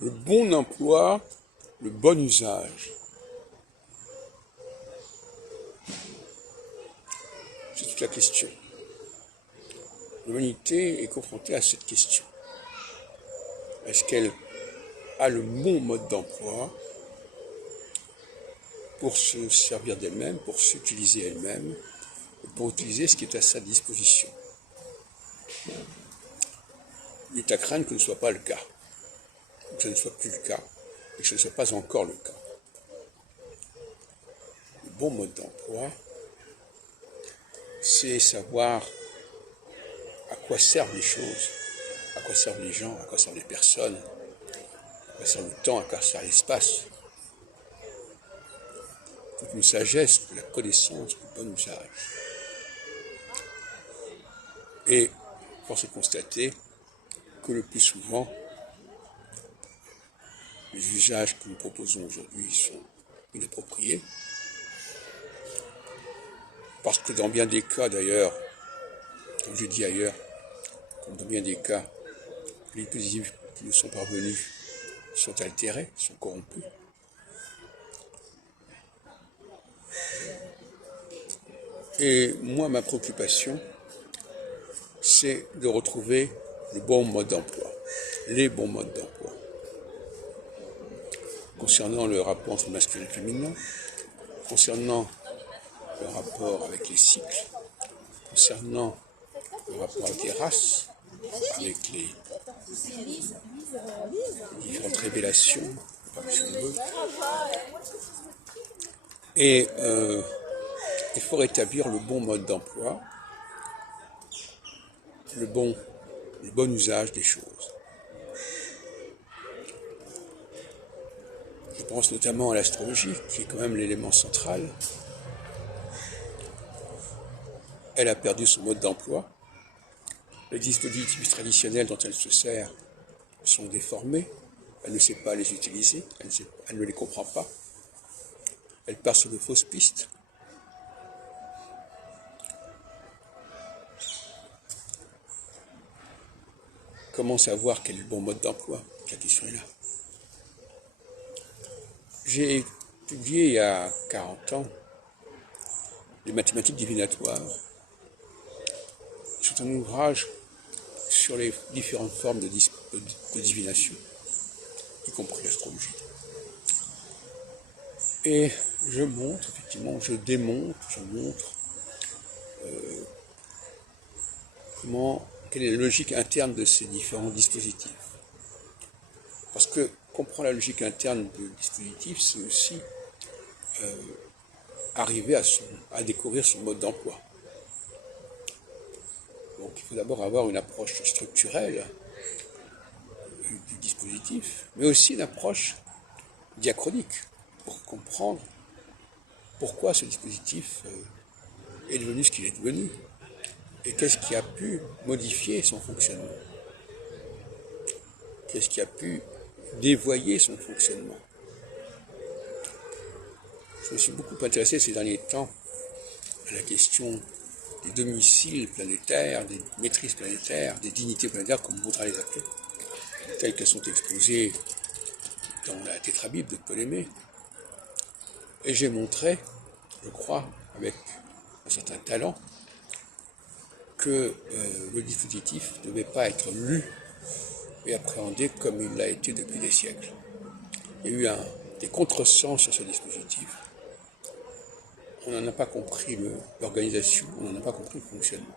Le bon emploi, le bon usage. C'est toute la question. L'humanité est confrontée à cette question. Est-ce qu'elle a le bon mode d'emploi pour se servir d'elle-même, pour s'utiliser elle-même, et pour utiliser ce qui est à sa disposition? Il est à craindre que ce ne soit pas le cas, que ce ne soit plus le cas, et que ce ne soit pas encore le cas. Le bon mode d'emploi, c'est savoir à quoi servent les choses, à quoi servent les gens, à quoi servent les personnes, à quoi sert le temps, à quoi sert l'espace. Toute une sagesse de la connaissance du bon usage. Et force est de constater que le plus souvent, les usages que nous proposons aujourd'hui sont inappropriés. Parce que dans bien des cas d'ailleurs, comme je dis ailleurs, comme dans bien des cas, les dispositifs qui nous sont parvenus sont altérés, sont corrompus. Et moi, ma préoccupation, c'est de retrouver le bon mode d'emploi, les bons modes d'emploi. Concernant le rapport entre masculin et féminin, concernant le rapport avec les cycles, concernant le rapport avec les races, avec les différentes révélations, si on veut. Et il faut rétablir le bon mode d'emploi, le bon usage des choses. Je pense notamment à l'astrologie, qui est quand même l'élément central. Elle a perdu son mode d'emploi. Les dispositifs traditionnels dont elle se sert sont déformés. Elle ne sait pas les utiliser, elle ne les comprend pas. Elle part sur de fausses pistes. Comment savoir quel est le bon mode d'emploi? La question est là. J'ai publié il y a 40 ans les mathématiques divinatoires. C'est un ouvrage sur les différentes formes de divination, y compris l'astrologie. Et je montre, effectivement, je montre quelle est la logique interne de ces différents dispositifs. Parce que comprendre la logique interne de dispositif, c'est aussi arriver à découvrir son mode d'emploi. Donc il faut d'abord avoir une approche structurelle du dispositif, mais aussi une approche diachronique pour comprendre pourquoi ce dispositif est devenu ce qu'il est devenu et qu'est-ce qui a pu modifier son fonctionnement, qu'est-ce qui a pu dévoyer son fonctionnement. Je me suis beaucoup intéressé ces derniers temps à la question des domiciles planétaires, des maîtrises planétaires, des dignités planétaires, comme on voudra les appeler, telles qu'elles sont exposées dans la Tétrabible de Ptolémée. Et j'ai montré, je crois, avec un certain talent, que le dispositif ne devait pas être lu et appréhendé comme il l'a été depuis des siècles. Il y a eu des contresens sur ce dispositif. On n'en a pas compris l'organisation, on n'en a pas compris le fonctionnement.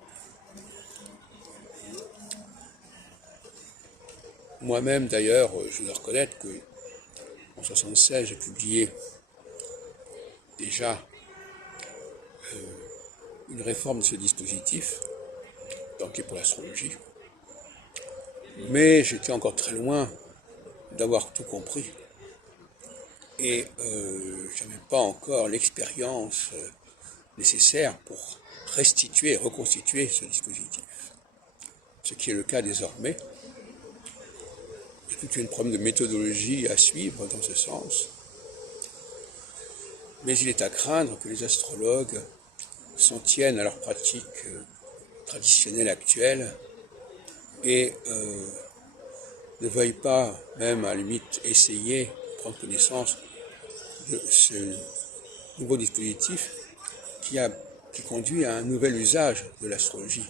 Moi-même, d'ailleurs, je dois reconnaître que en 1976, j'ai publié déjà une réforme de ce dispositif, donc qui est pour l'astrologie. Mais j'étais encore très loin d'avoir tout compris. Et je n'avais pas encore l'expérience nécessaire pour restituer et reconstituer ce dispositif. Ce qui est le cas désormais. Il y a toute une problème de méthodologie à suivre dans ce sens. Mais il est à craindre que les astrologues s'en tiennent à leurs pratiques traditionnelles actuelles et ne veuille pas, même à la limite, essayer de prendre connaissance de ce nouveau dispositif qui conduit à un nouvel usage de l'astrologie.